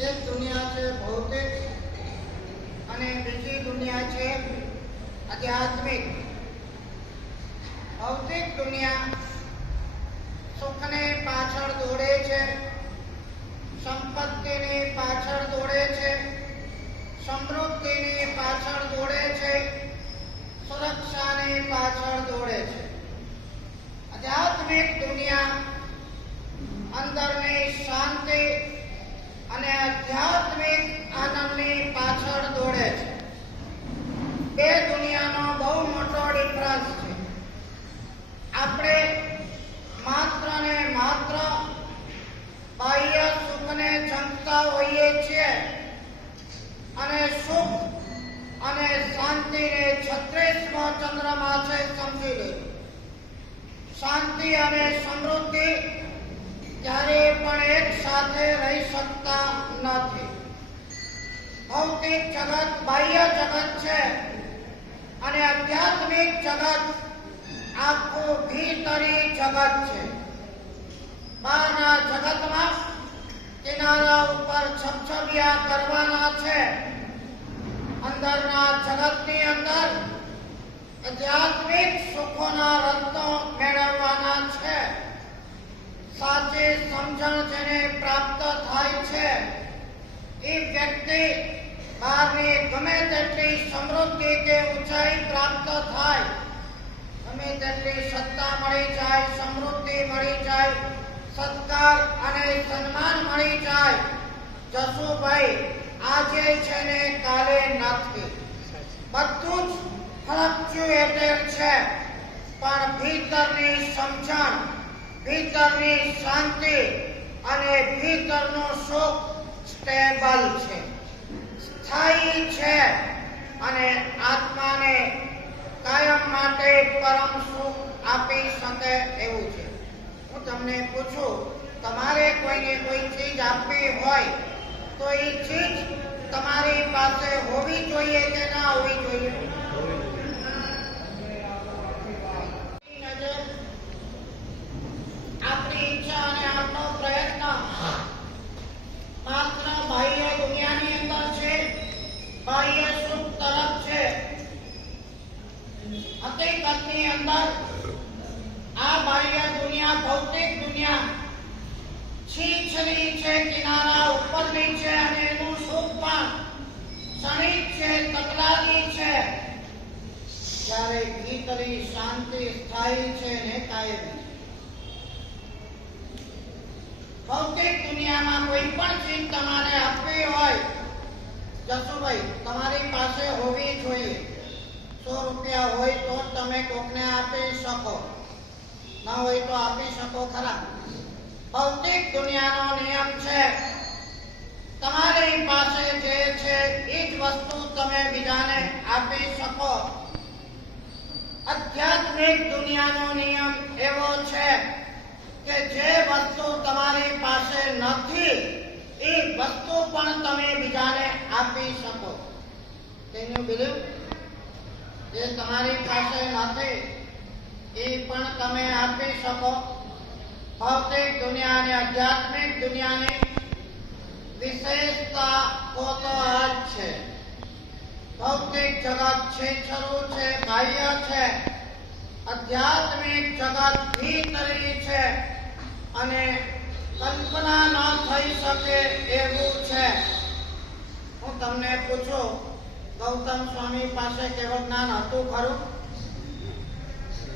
એક દુનિયા છે ભૌતિક અને બીજી દુનિયા છે આધ્યાત્મિક. ભૌતિક દુનિયા સુખને પાછળ દોડે છે, સંપત્તિની પાછળ દોડે છે, સમૃદ્ધિને પાછળ દોડે છે, સુરક્ષાને પાછળ દોડે છે. આધ્યાત્મિક દુનિયા અંદરની શાંતિ અને આધ્યાત્મિક આનંદની પાછળ દોડે છે. બે દુનિયાનો બહુ મોટો ડિફરન્સ છે. આપણે માત્ર ને માત્ર બાહ્ય સુખને જંગતા હોઈએ છીએ અને સુખ અને શાંતિને છત્રીસમો ચંદ્રમા છે સમજી લે. શાંતિ અને સમૃદ્ધિ ક્યારે પણ એક સાથે રહી શકતા નથી. ભૌતિક જગત, બાહ્ય જગત છે. અને આધ્યાત્મિક જગત આખું ભીતરી જગત છે. બહારના જગતમાં કિનારા ઉપર છપછપિયા કરવાના છે. અંદરના જગતની અંદર આધ્યાત્મિક સુખોના રત્નો મેળવવાના છે. સાચી સમજણ જેને પ્રાપ્ત થાય છે. એ વ્યક્તિ બહારની ગમે તેટલી સમૃદ્ધિ કે ઊંચાઈ પ્રાપ્ત થાય. ગમે તેટલી સત્તા મળી જાય, સમૃદ્ધિ મળી જાય, સત્કાર અને સન્માન મળી જાય. જસુભાઈ, આજે છે ને કાલે નથી બધું જ ફ્લક્ચ્યુએટેડ છે. પણ ભીતરની સમજણ ભીતરની શાંતિ અને ભીતરનો સુખ સ્ટેબલ છે. સ્થાયી છે અને આત્માને કાયમ માટે પરમ સુખ આપી શકે એવું છે. હું તમને પૂછું, તમારે કોઈને કોઈ ચીજ આપવી હોય, તો એ ચીજ તમારી પાસે હોવી જોઈએ કે ના હોવી જોઈએ? આપણી ઈચ્છા અને આપણો પ્રયત્ન. માત્ર બાહ્ય દુનિયાની અંદર છે બાહ્ય સુખ તરફ છે. હકીકતની અંદર આ બાહ્ય દુનિયા ભૌતિક દુનિયા. છીછરી છે કિનારા ઉપરની છે અને એનું સુખ પણ. ક્ષણિક છે તકલાદી છે. જ્યારે ભીતરી શાંતિ સ્થાયી છે ને કાયમી. ભૌતિક દુનિયામાં કોઈ પણ ચીજ તમારે આપવી હોય, જસુભાઈ, તમારી પાસે હોવી જોઈએ. સો રૂપિયા હોય તો તમે કોકને આપી શકો. ના હોય તો આપી શકો ખરા. ભૌતિક દુનિયાનો નિયમ છે, તમારી પાસે જે છે એ જ વસ્તુ તમે બીજાને આપી શકો. આધ્યાત્મિક દુનિયાનો નિયમ એવો છે કે જે વસ્તુ તમારી પાસે નથી, એ વસ્તુ પણ તમે બીજાને આપી શકો. કેન યુ બિલીવ જે તમારી પાસે નથી, એ પણ તમે આપી શકો. ભૌતિક દુનિયા અને આધ્યાત્મિક દુનિયાની વિશેષતા પોતો જ છે. ભૌતિક જગત છેછરું છે, બાહ્ય છે. આધ્યાત્મિક જગત ભીતરી છે. અને કલ્પના ન થઈ શકે એવું છે. હું તમને પૂછું, ગૌતમ સ્વામી પાસે કેવળ જ્ઞાન હતું ખરું?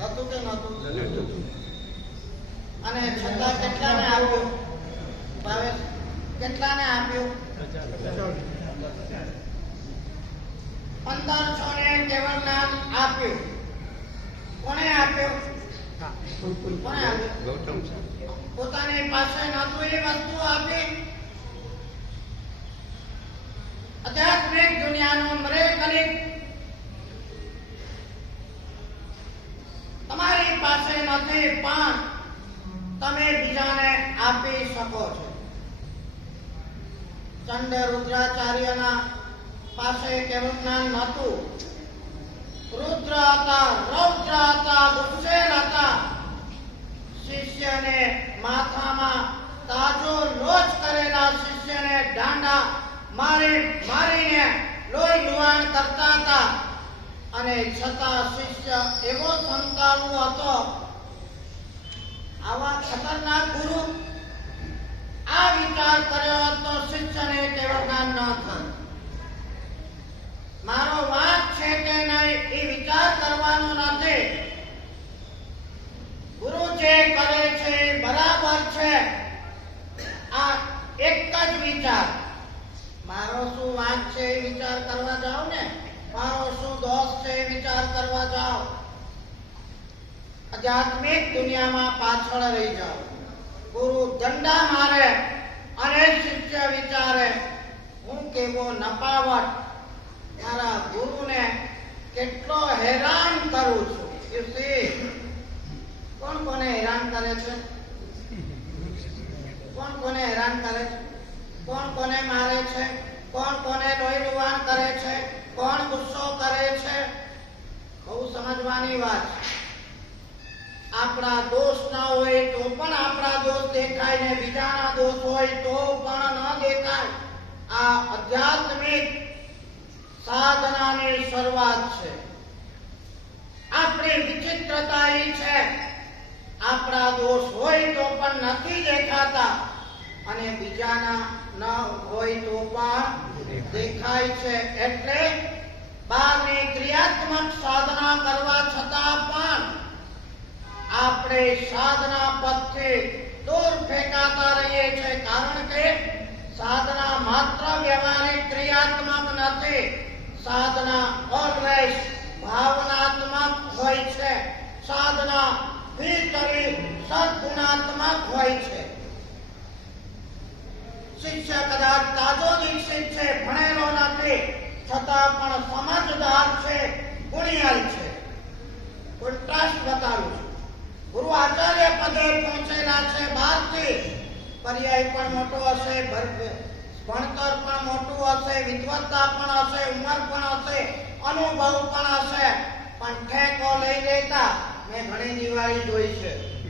હતું કે નહોતું? અને છતાં કેટલાને આપ્યું? ભાવેશ, કેટલાને આપ્યું? પંદરસો ને કેવળ જ્ઞાન આપ્યું. કોને આપ્યો? કોને આપ્યું? ગૌતમ પોતાની પાસે નતું એ વસ્તુ આપી. આધ્યાત્મિક દુનિયાનું મરેકલિક તમારી પાસે નથી પણ તમે બીજાને આપી શકો છો. ચંડ રુદ્રાચાર્યના પાસે કેવું જ્ઞાન નહોતું? કરતા હતા. અને છતાં શિષ્ય એવો સંતાડુ હતો. આવા ખતરનાક ગુરુ આ વિચાર કર્યો તો શિષ્યને તેવું જ્ઞાન ન થાય. મારો વાંક છે કે નહીં એ વિચાર કરવાનો નથી. ગુરુ જે કરે છે બરાબર છે. આ એક જ વિચાર. મારો શું વાંક છે એ વિચાર કરવા જાઓ ને? મારો શું દોષ છે એ વિચાર કરવા જાઓ? આધ્યાત્મિક દુનિયામાં પાછળ રહી જાઓ. ગુરુ દંડા મારે અને શિષ્ય વિચારે, હું કેવો નપાવટ મારા ગુરુને કેટલો હેરાન કરું છું. કોણ કોને હેરાન કરે છે? કોણ કોને હેરાન કરે છે? કોણ કોને મારે છે? કોણ કોને લોહી કરે છે? કોણ ગુસ્સો કરે છે? બહુ સમજવાની વાત. છે આપણા દોષ ના હોય તો પણ આપણા દોષ દેખાય ને બીજાના દોષ હોય તો પણ ન દેખાય. આ આધ્યાત્મિક સાધનાની શરૂઆત છે. આપણી વિચિત્રતા એ છે. આપણા દોષ હોય તો પણ નથી દેખાતા અને બીજાના ન હોય તો પણ દેખાય છે. એટલે બહારની ક્રિયાત્મક સાધના કરવા છતાં પણ આપણે સાધના પથથી દૂર ફેંકાતા રહીએ છીએ. કારણ કે સાધના માત્ર વ્યવહારિક ક્રિયાત્મક નથી. સાધના ઓલવેઝ ભાવનાત્મક હોય છે. સાધના ભીતરી સદગુણાત્મક હોય છે. શિષ્ય કદાચ તાજો દીક્ષિત છે, ભણેલો નથી, છતાં પણ સમજદાર છે ગુણિયાલ છે. કોન્ટ્રાસ્ટ બતાવું છું. ગુરુ આચાર્ય પદે પહોંચેલા છે બહારથી. પર્યાય પણ મોટો હશે ભર- ભણતર પણ મોટું હશે વિદ્વત્તા પણ હશે, ઉંમર પણ હશે, અનુભવ પણ હશે. પણ ઠેકો લઈ લેતા મેં ઘણી દિવાળી જોઈ છે.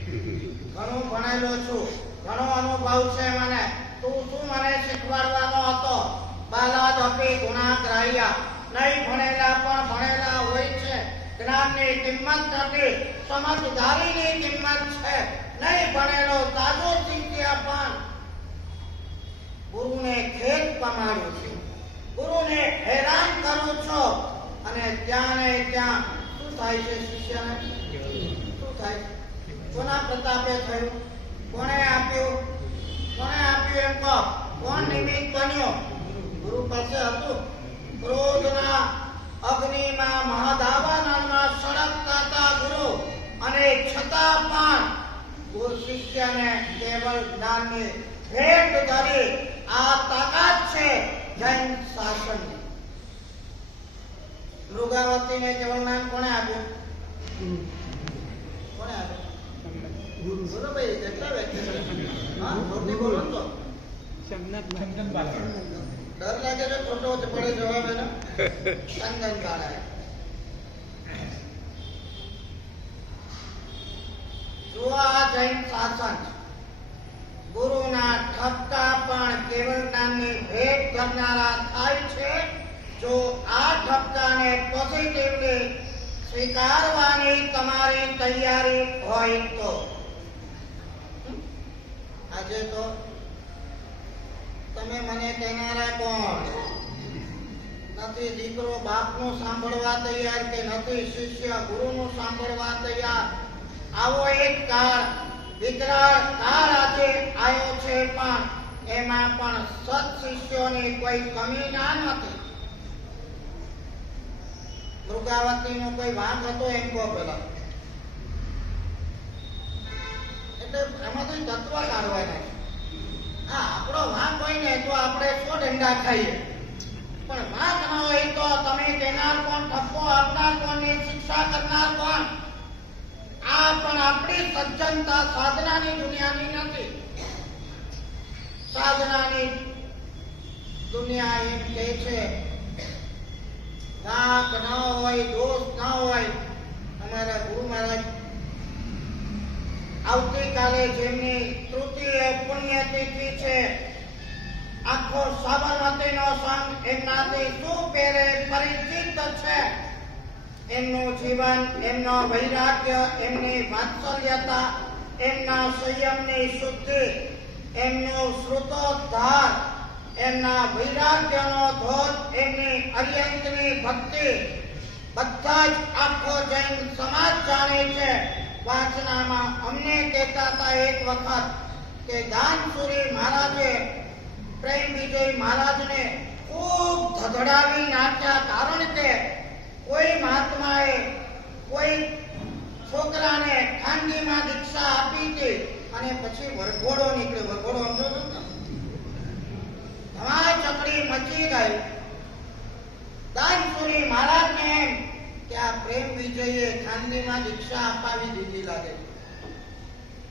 ઘણું ભણેલો છું. ઘણો અનુભવ છે મને. તું શું મને શીખવાડવાનો હતો? બાલાદ અપી ગુણા ગ્રાહ્યા નહીં ભણેલા પણ ભણેલા હોય છે. જ્ઞાનની કિંમત નથી સમજદારીની કિંમત છે. નહીં ભણેલો, તાજો શીખ્યા પણ. ગુરુને ખેત પમાડું છું. ગુરુને હેરાન કરું છું. અને ત્યાં ને ત્યાં શું થાય છે, શિષ્યને? શું થાય? કોના પ્રતાપે થયું? કોણે આપ્યું? કોણે આપ્યું એમ કહો. કોણ નિમિત્ત બન્યો? ગુરુ પાસે હતું. ક્રોધના અગ્નિમાં મહાદાવાનળમાં સળગતા હતા ગુરુ. અને છતાં પણ ગુરુ શિષ્યને કેવલ જ્ઞાનની ભેટ ધરી આ તાકાત છે જૈન શાસનની. મૃગાવતીને જ્ઞાન કોણે આપ્યું? કોણે આપ્યું? ગુરુ ભાઈ કેટલા વ્યક્તિ હા બોલો તો. ડર લાગે છે, ખોટો પડે જવાબ એનો. ચંદન કાળાએ. જો આ જૈન શાસન. છે. ગુરુના ઠપકા પણ કેવળ નામની ભેટ કરનારા થાય છે? જો આ ઠપકાને પોઝિટિવલી સ્વીકારવાની તમારી તૈયારી હોય તો? આજે તો તમે મને કહેનારા કોણ? નથી દીકરો બાપનું સાંભળવા તૈયાર કે નથી શિષ્ય ગુરુનું સાંભળવા તૈયાર? આવો એક કાળ વિકરાળ કાળ આજે આવ્યો છે, પણ એમાં પણ સત શિષ્યોની કોઈ કમી ના નથી મૃગાવતીનો કોઈ વાંક હતો એમ કહો પેલા. એટલે એમાંથી તત્વ કાઢવાના હા, આપણો વાંક હોય ને તો આપણે સો ડંડા ખાઈએ. પણ વાંક ન હોય તો તમે કેનાર કોણ ઠપકો આપનાર કોણ શિક્ષા કરનાર કોણ? પણ આપણી સજ્જનતા સાધનાની દુનિયાની નથી. સાધનાની દુનિયા એમ કહે છે વાંક ન હોય, દોષ ન હોય, અમારા ગુરુ મહારાજ. આવતીકાલે જેમની તૃતીય પુણ્યતિથિ છે, આખો સાબરમતીનો સંઘ એમનાથી શું પહેરે પરિચિત છે? એમનું જીવન, એમનો વૈરાગ્ય, એમની વાત્સલ્યતા, એમના સંયમની શુદ્ધિ, એમનો શ્રુતોદ્ધાર એમના વૈરાગ્યનો ધોધ, એમની અર્યંતની ભક્તિ. બધા જ આખો જૈન સમાજ જાણે છે. વાંચનામાં અમને કહેતા હતા એક વખત કે દાનસુરી મહારાજે પ્રેમ વિજય મહારાજને ખૂબ ધધડાવી નાખ્યા કારણ કે કોઈ મહાત્માએ કોઈ છોકરાને ખાનગીમાં દીક્ષા આપી હતી અને પછી વરઘોડો નીકળ્યો વરઘોડો સમજો છો ને ધમાલ ચકડી મચી ગઈ. દાનસુરી મહારાજને એમ કે આ પ્રેમ વિજયે ખાનગીમાં દીક્ષા અપાવી દીધી લાગે.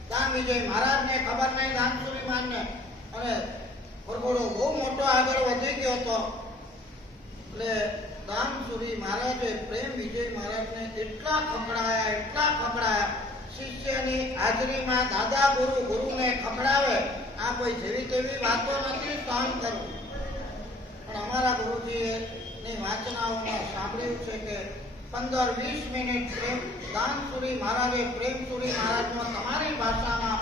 દાન વિજય મહારાજને ખબર નહીં દાનસુરી માનને. અને વરઘોડો બહુ મોટો આગળ વધી ગયો હતો એટલે દાનસુરી મહારાજે પ્રેમ વિજય મહારાજને એટલા ખકડાયા એટલા ખકડાયા શિષ્યની હાજરીમાં દાદા ગુરુ, ગુરુને ખકડાવે આ કોઈ જેવી તેવી વાતો નથી, સહન કરવું પણ અમારા ગુરુજીએ ની વાંચનાઓમાં સાંભળ્યું છે કે પંદર, વીસ મિનિટ પ્રેમ દાનસુરી મહારાજે પ્રેમસુરી મહારાજનો તમારી ભાષામાં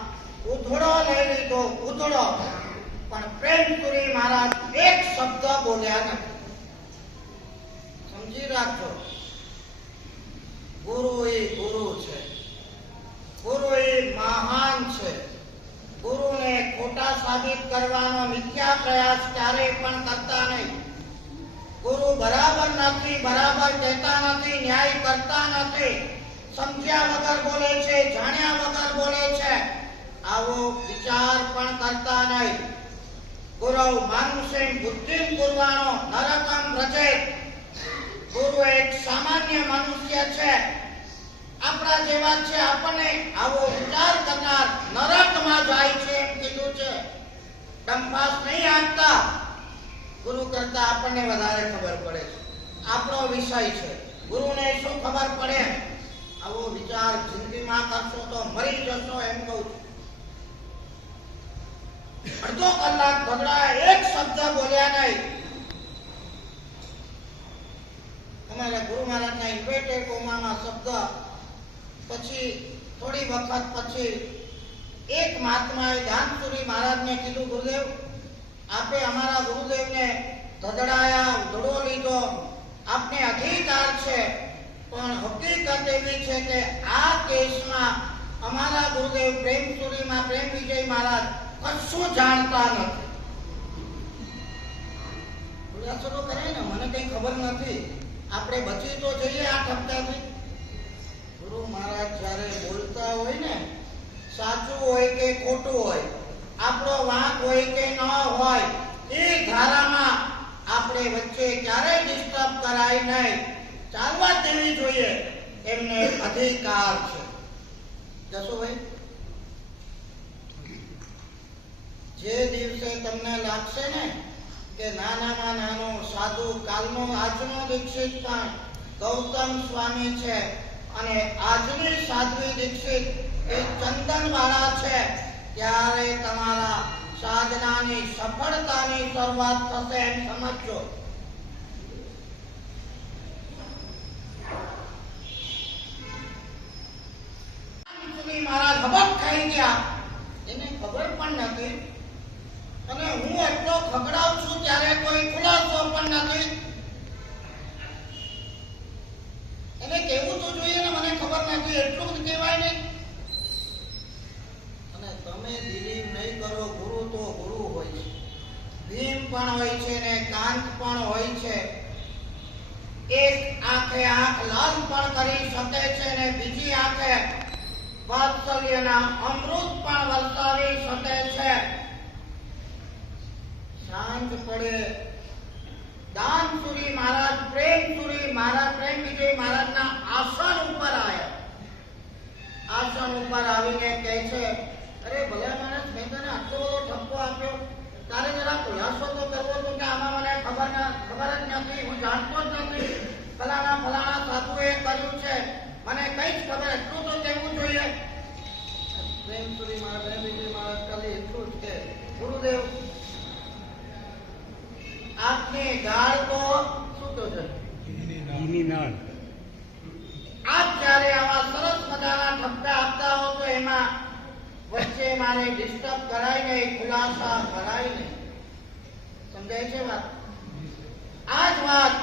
ઉધડો લઈ લીધો, ઉધડો. પણ પ્રેમસુરી મહારાજ એક શબ્દ બોલ્યા નથી. સમજી રાખો. ગુરુ એ ગુરુ છે. ગુરુ એ મહાન છે. ગુરુને ખોટા સાબિત કરવાનો મિથ્યા પ્રયાસ ક્યારેય પણ કરતા નહીં. ગુરુ બરાબર નથી, બરાબર કહેતા નથી, ન્યાય કરતા નથી. સમજ્યા વગર બોલે છે, જાણ્યા વગર બોલે છે. આવો વિચાર પણ કરતા નહીં. ગુરુ માનુષે બુદ્ધિ કુરવાનો નરકમ રચે. ગુરુ એક સામાન્ય મનુષ્ય છે. આપણા જેવા છે, આપણને આવો વિચાર કરનાર નરકમાં જાય છે એમ કીધું છે. ડંફાસ નહીં આંકતા ગુરુ કરતા આપણને વધારે ખબર પડે છે. આપણો વિષય છે. ગુરુને શું ખબર પડે? આવો વિચાર જિંદગીમાં કરશો તો મરી જશો એમ કહું છું. અડધો કલાક ભગડા એક શબ્દ બોલ્યા નહીં. અમારા ગુરુ મહારાજના ઇન્વેટેડ કોમામાં શબ્દ, પછી થોડી વખત પછી એક મહાત્માએ દાનસુરી મહારાજને કીધું, ગુરુદેવ, આપે અમારા ગુરુદેવને ધધડાયા, ધડો લીધો. આપને અધિકાર છે, પણ હકીકત એવી છે કે આ કેસમાં અમારા ગુરુદેવ પ્રેમસુરીમાં પ્રેમ વિજય મહારાજ કશું જાણતા નથી. તો કરે ને, મને કઈ ખબર નથી. આપણે બચી તો જઈએ આ ઠપકાથી. ગુરુ મહારાજ જ્યારે બોલતા હોય ને, સાચું હોય કે ખોટું હોય, આપણો વાંક હોય કે ન હોય, એ ધારામાં આપણે વચ્ચે ક્યારેય ડિસ્ટર્બ કરાય નહીં. ચાલવા દેવી જોઈએ. એમને અધિકાર છે. જસુભાઈ જે દિવસે તમને લાગશે ને કે નાનામાં નાનો, સાધુ કાલનો આજનો દીક્ષિત પણ ગૌતમ સ્વામી છે અને આજની સાધ્વી દીક્ષિત એ ચંદન વાળા છે. ત્યારે તમારા સાધનાની સફળતાની શરૂઆત થશે એમ સમજજો. મારા ધબક ખાઈ ગયા. એને ખબર પણ નથી. અને હું એટલો ખગડાવ છું ત્યારે કોઈ ખુલાસો પણ નથી. એને કહેવું તો જોઈએ ને, મને ખબર નથી, એટલું જ કહેવાય ને. અને તમે દિલીપ નહીં કરો, ગુરુ તો ગુરુ હોય છે. ભીમ પણ હોય છે ને, કાંત પણ હોય છે. એક આંખે આંખ લાલ પણ કરી શકે છે ને, બીજી આંખે વાત્સલ્યના અમૃત પણ વરસાવી શકે છે. સાંજ પડે દાનસુરી મહારાજ પ્રેમસુરી મહારાજ પ્રેમ વિજય મહારાજના આસન ઉપર આવ્યા આસન ઉપર આવીને કહે છે અરે ભલે માણસ મેં તને આટલો બધો ઠપકો આપ્યો તારે જરા ખુલાસો તો કરવો તો કે આમાં મને ખબર ના ખબર જ નથી, હું જાણતો જ નથી. ફલાણા ફલાણા સાધુએ કર્યું છે. મને કઈ જ ખબર એટલું તો કહેવું જોઈએ. પ્રેમસુરી મહારાજ પ્રેમ વિજય મહારાજ ખાલી એટલું જ કે, ગુરુદેવ આપની ગાળ તો શું કહો છો? ઘીની નાળ. આપ જ્યારે આવા સરસ મજાના ઠપકા આપતા હો તો એમાં વચ્ચે મારે ડિસ્ટર્બ કરાય નહીં ખુલાસા કરાય નહીં. સમજાય છે વાત? આ જ વાત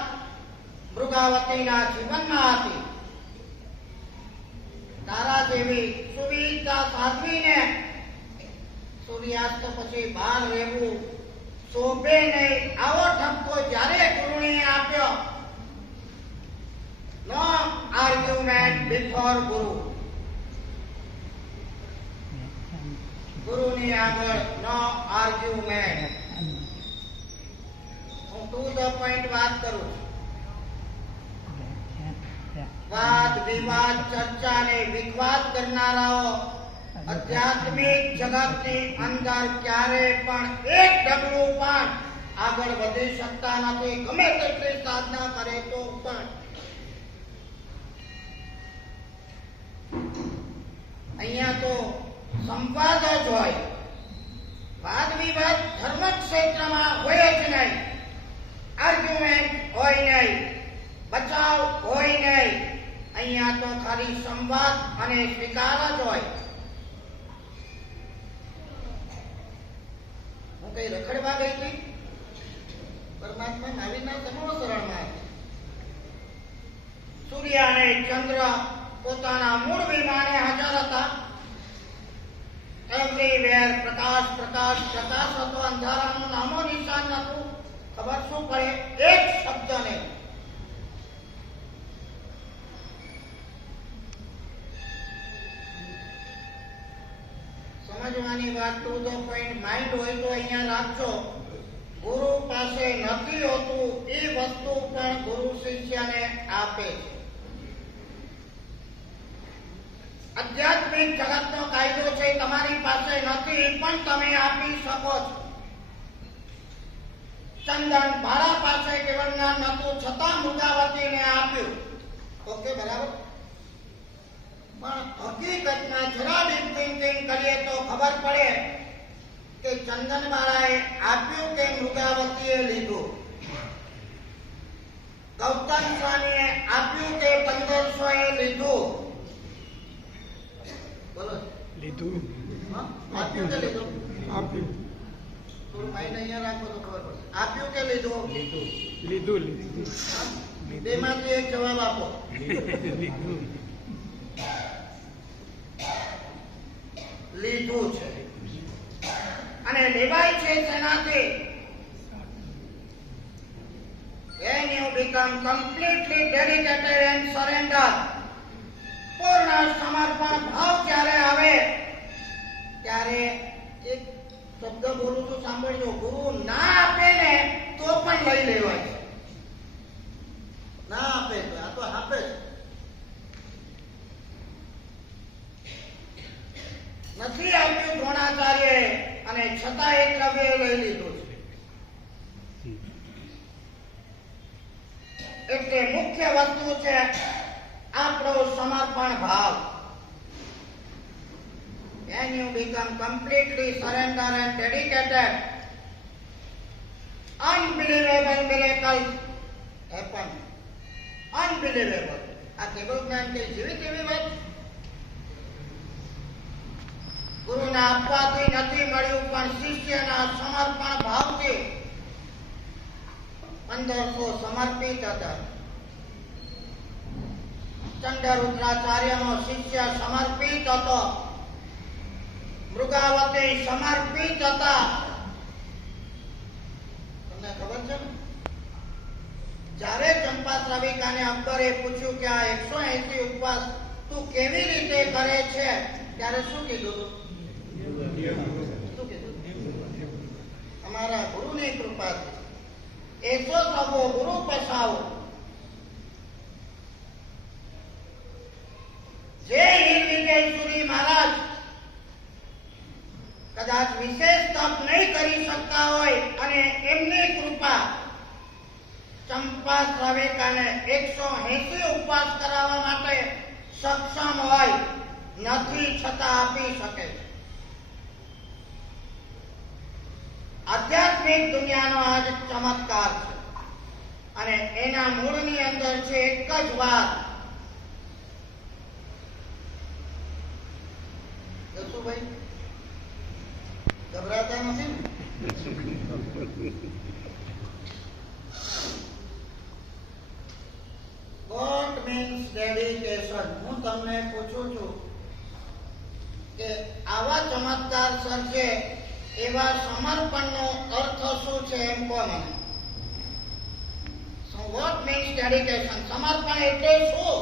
મૃગાવતીના જીવનમાં હતી. તારા જેવી સુવિધા સાધવીને સૂર્યાસ્ત પછી બહાર રહેવું શોભે નહીં આવો ઠપકો જ્યારે ગુરુણીએ આપ્યો No argument before Guru. ગુરુની આગળ નો આર્ગ્યુમેન્ટ હું ટુ ધ પોઈન્ટ વાત કરું છું. વાદ વિવાદ ચર્ચા ને વિખવાદ કરનારાઓ આધ્યાત્મિક જગતની અંદર ક્યારે પણ એક ડગલું પણ આગળ વધી શકતા નથી. ગમે તેટલી સાધના કરે તો પણ. અહીંયા તો સંવાદ જ હોય. વાદ વિવાદ ધર્મ ક્ષેત્રમાં હોય જ નહીં. આર્ગ્યુમેન્ટ હોય નહીં. બચાવ હોય નહીં. અહીંયા તો ખાલી સંવાદ અને સ્વીકાર જ હોય. કઈ રખડવા ગઈ હતી પરમાત્મા નાવીના સમોસરણમાં સૂર્ય અને ચંદ્ર પોતાના મૂળ વિમાને હાજર હતા. એવરીવેર પ્રકાશ પ્રકાશ પ્રકાશ હતો. અંધારાનું નામો નિશાન નતું ખબર શું પડે? એક શબ્દ નહીં સમજવાની વાત ટુ ધ પોઈન્ટ માઇન્ડ હોય તો અહીંયા રાખજો. ગુરુ પાસે નથી હોતું, એ વસ્તુ પણ ગુરુ શિષ્યને આપે છે. આધ્યાત્મિક જગતનો કાયદો છે, તમારી પાસે નથી, પણ તમે આપી શકો છો. ચંદન મારા પાસે કેવળના નતું છતાં મૃગાવતીને આપ્યું. ઓકે, બરાબર? પણ હકીકતમાં જરા થિંકિંગ કરીએ તો ખબર પડે કે ચંદનવાળાએ આપ્યું કે મૃગાવતીએ લીધું. ગૌતમ સ્વામીએ આપ્યું કે પંદરસો એ લીધું. બોલો. લીધું. આપ્યું કે લીધું? આપ્યું. થોડું માઇન્ડ અહીંયા રાખો તો ખબર પડશે આપ્યું કે લીધું? લીધું. લીધું લીધું. માંથી એક જવાબ આપો. લીધું. લીધું છે. અને લેવાય છે તેનાથી. When you become completely dedicated and surrender પૂર્ણ સમર્પણ ભાવ જ્યારે આવે? ત્યારે એક શબ્દ બોલું તો સાંભળજો. ગુરુ ના આપે ને તો પણ લઈ લેવાય ના આપે તો આ તો આપે છે નથી આપ્યું દ્રોણાચાર્યએ અને છતાં એકલવ્યએ લઈ લીધું છે એટલે મુખ્ય વસ્તુ છે આપણો સમર્પણ ભાવ when you become completely surrender and dedicated unbelievable miracles happen unbelievable આ કેવળ જ્ઞાન કે જેવી તેવી વાત ગુરુના આપવાથી નથી મળ્યું, પણ શિષ્યના સમર્પણ ભાવથી પંદરસો સમર્પિત હતા. ચંદ્રરુદ્રાચાર્યનો શિષ્ય સમર્પિત હતો. મૃગાવતી સમર્પિત હતા. તમને ખબર છે? જ્યારે ચંપા શ્રાવિકાને અંબરે પૂછ્યું કે આ એકસો એસી ઉપવાસ તું કેવી રીતે કરે છે, ત્યારે શું કીધું શું કીધું અમારા ગુરુની કૃપાથી એસો તમો ગુરુ પસાવો. જે હીર મહારાજ, કદાચ વિશેષ તપ નહીં કરી શકતા હોય અને એમની કૃપા ચંપા શ્રાવિકાને એકસો એસી ઉપવાસ કરાવવા માટે સક્ષમ હોય, નથી છતાં આપી શકે છે. આધ્યાત્મિક દુનિયાનો આજ ચમત્કાર છે. અને એના મૂળની અંદર છે એક જ વાત. હું તમને પૂછું છું કે આવા ચમત્કાર સર્જે એવા સમર્પણનો અર્થ શું છે એમ કહો મને. વોટ મીન્સ ડેડિકેશન સમર્પણ એટલે શું?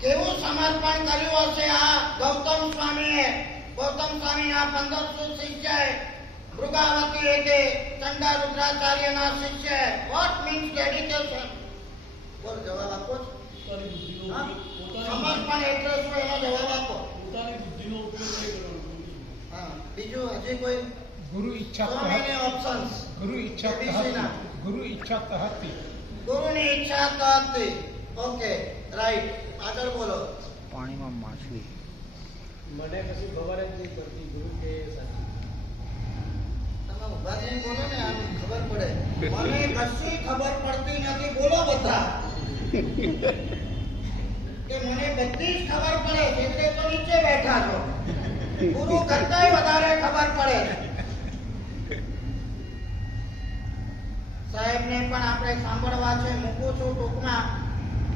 કેવું સમર્પણ કર્યું હશે આ ગૌતમ સ્વામીએ? ગૌતમ સ્વામીના પંદરસો શિષ્યએ મૃગાવતી એટલે ચંડા રુદ્રાચાર્યના શિષ્ય. વોટ મીન્સ ડેડિકેશન બોલ જવાબ આપો સમર્પણ એટલે શું? એનો જવાબ આપો પોતાની બુદ્ધિનો ઉપયોગ નહીં કરવાનો. હા બીજું હજી કોઈ? ગુરુ ઈચ્છા options. ગુરુ ઈચ્છા. ગુરુ ઈચ્છા હતી. ગુરુની ઈચ્છા તો હતી. ઓકે રાઈટ આગળ બોલો. પાણીમાં માછલી. મને પછી ખબર જ નહીં પડતી ગુરુ કે સાચું. તમે ઊભા થઈને બોલો ને આમ ખબર પડે. મને કશી ખબર પડતી નથી. બોલો બધા. કે મને બધી જ ખબર પડે. એટલે તો નીચે બેઠા છો. ગુરુ કરતાંય વધારે ખબર પડે સાહેબને પણ આપણે સાંભળવા છે, મૂકું છું ટૂંકમાં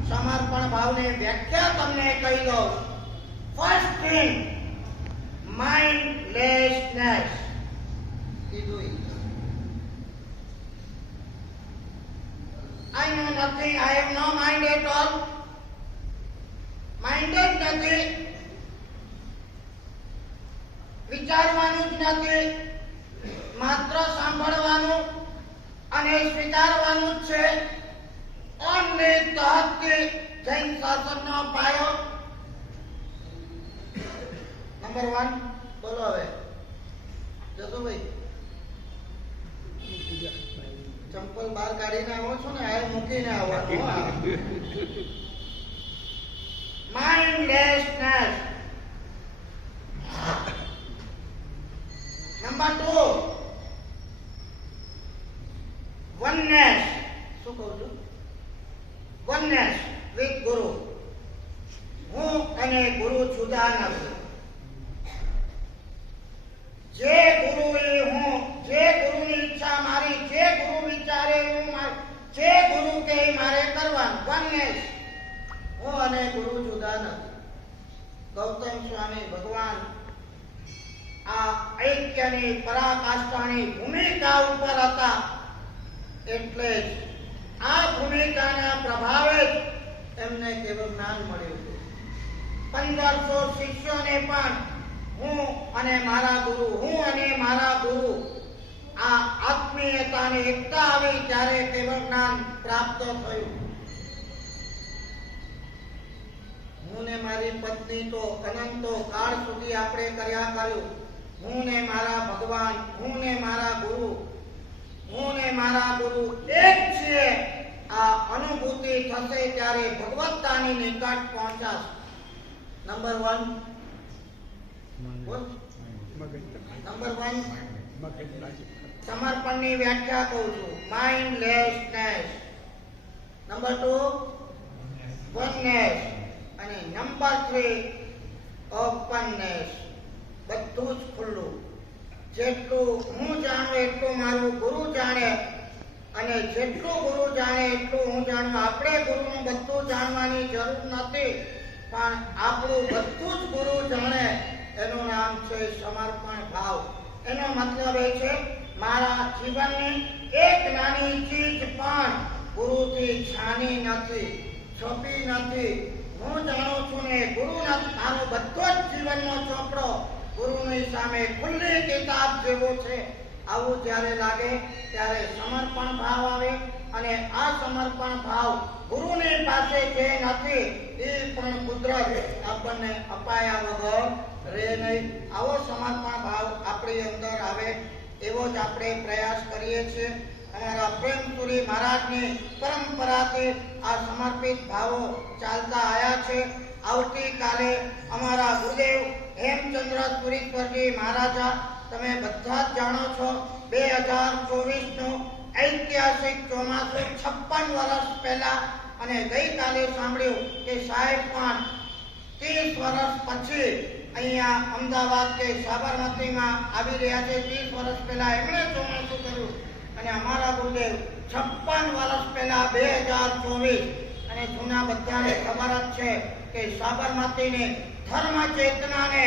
સમર્પણ ભાવની વ્યાખ્યા તમને કહી દઉં ફર્સ્ટ થિંગ માઇન્ડલેસનેસ કીધું. I know nothing. I have no mind at all. Mind જ નથી વિચારવાનું જ નથી. માત્ર સાંભળવાનું અને સ્વીકારવાનું જ છે. ઓનલી તહતથી જૈન શાસનનો પાયો. નંબર વન બોલો હવે. જસુભાઈ. ચંપલ બહાર કાઢીને આવો છો ને આ મૂકીને આવવાનું માઇન્ડલેસનેસ નંબર ટુ વનનેસ શું કહું છું? વનનેસ વિથ ગુરુ હું અને ગુરુ જુદા નથી. જે ગુરુ એ હું, જે ગુરુની ઈચ્છા મારી, જે ગુરુ વિચારે હું જે ગુરુ કે મારે કરવાનું. વનનેસ હું અને ગુરુ જુદા નથી. ગૌતમ સ્વામી ભગવાન આ ઐક્યની પરાકાષ્ઠાની ભૂમિકા ઉપર હતા. એટલે જ આ ભૂમિકાના પ્રભાવે જ એમને કેવું જ્ઞાન મળ્યું. પંદરસો શિષ્યોને પણ હું અને મારા ગુરુ, હું અને મારા ગુરુ, આ આત્મીયતાની એકતા આવી ત્યારે કેવળ જ્ઞાન પ્રાપ્ત થયું. હું ને મારી પત્ની તો અનંતો કાળ સુધી આપણે કર્યા કર્યું. હું ને મારા ભગવાન હું ને મારા ગુરુ હું ને મારા ગુરુ, એક છે. આ અનુભૂતિ થશે ત્યારે ભગવત્તાની નિકટ પહોંચાશે. નંબર વન બોલ મગજ નંબર વન સમર્પણની વ્યાખ્યા કહું છું. માઇન્ડલેસનેસ નંબર ટુ વનનેસ અને નંબર થ્રી ઓપનનેસ બધું જ ખુલ્લું. જેટલું હું જાણું એટલું મારું ગુરુ જાણે. અને જેટલું ગુરુ જાણે એટલું હું જાણું. આપણે ગુરુનું બધું જાણવાની જરૂર નથી. પણ આપણું બધું જ ગુરુ જાણે. એનું નામ છે સમર્પણ ભાવ. એનો મતલબ એ છે, મારા જીવનની એક નાની ચીજ પણ ગુરુથી છાની નથી, છપી નથી. હું જાણું છું ને ગુરુ મારો બધો જ જીવનનો ચોપડો ગુરુની સામે ખુલ્લે કિતાબ જેવો છે. આવું જ્યારે લાગે, ત્યારે સમર્પણ ભાવ આવે અને આ સમર્પણ ભાવ ગુરુની પાસે જે નથી, એ પણ કુદરત આપણને અપાયા વગર રહે નહીં. આવો સમર્પણ ભાવ આપણી અંદર આવે, એવો જ આપણે પ્રયાસ કરીએ છીએ. અમારા પ્રેમપુરી મહારાજની પરંપરાથી આ સમર્પિત ભાવો ચાલતા આવ્યા છે. આવતીકાલે અમારા ગુરુદેવ હેમચંદ્ર પુરીશ્વરજી મહારાજા, તમે બધા જ જાણો છો, બે હજાર ચોવીસનું ઐતિહાસિક ચોમાસું છપ્પન વર્ષ પહેલા અને ગઈકાલે સાંભળ્યું કે સાહેબ પણ ત્રીસ વર્ષ પછી અહીંયા અમદાવાદ કે સાબરમતીમાં આવી રહ્યા છે. ત્રીસ વર્ષ પહેલા એમણે ચોમાસું કર્યું અને અમારા ગુરુદેવ છપ્પન વર્ષ પહેલા બે હજાર ચોવીસ. અને જૂના બધાને ખબર જ છે કે સાબરમતીને ધર્મ ચેતનાને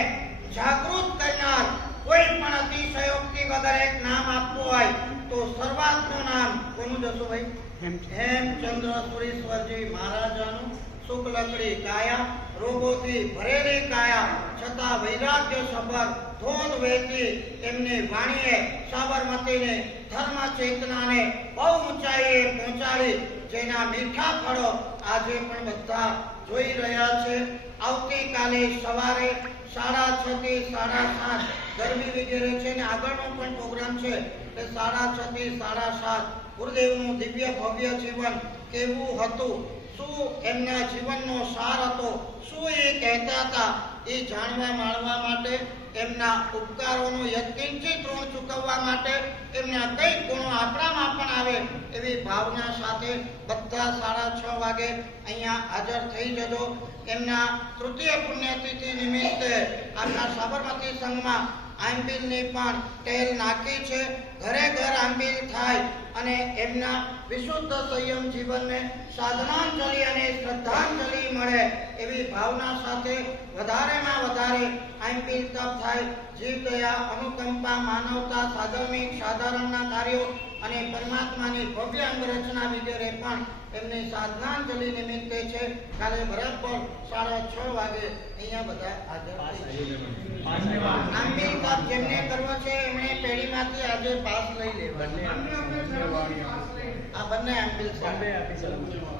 જાગૃત કરનાર કોઈ પણ અતિશયોક્તિ વગર એક નામ આપવું હોય તો સર્વાત્મનું નામ કોનું જશું ભાઈ? એમ હેમચંદ્ર સુરેશ્વરજી મહારાજાનું શુક્લકડી કાયા રોગોથી ભરેલી કાયા છતાં વૈરાગ્ય સભર ધોધ વહેતી એમની વાણીએ સાબરમતીને ધર્મ ચેતનાને બહુ ઊંચાઈએ પહોંચાડી જેના મીઠા ફળો આજે પણ બધા જોઈ રહ્યા છે. આવતીકાલે સવારે સાડા છ થી સાડા સાત ગરમી વગેરે છે ને આગળનો પણ પ્રોગ્રામ છે. કે સાડા છ થી સાડા સાત ગુરુદેવનું દિવ્ય ભવ્ય જીવન કેવું હતું? શું એમના જીવનનો સાર હતો? શું એ કહેતા હતા? એ જાણવા માણવા માટે, એમના ઉપકારોનો યત્કિંચિત ઋણ ચૂકવવા માટે, એમના કઈ ગુણો આપણામાં પણ આવે એવી ભાવના સાથે બધા સાડા છ વાગે અહીંયા હાજર થઈ જજો. એમના તૃતીય પુણ્યતિથિ નિમિત્તે આપના સાબરમતી સંઘમાં આંબિલની પણ ટેલ નાખી છે. ઘરે ઘર આંબિલ થાય અને એમના વિશુદ્ધ સંયમ જીવનને સાધનાંજલિ અને શ્રદ્ધાંજલિ મળે એવી ભાવના સાથે વધારેમાં વધારે આંબિલ તપ થાય. જીવ દયા અનુકંપા માનવતા સાધર્મિક સાધારણના કાર્યો અને પરમાત્માની ભવ્ય અંગરચના વગેરે પણ એમની સાધનાંજલિ નિમિત્તે છે. કાલે બરાબર સાડા છ વાગે અહીંયા બધા હાજર થઈ તપ જેમને કરવો છે એમણે પેઢીમાંથી આજે પાસ લઈ લેવાનો આ બંને છે. બંને આપી શકો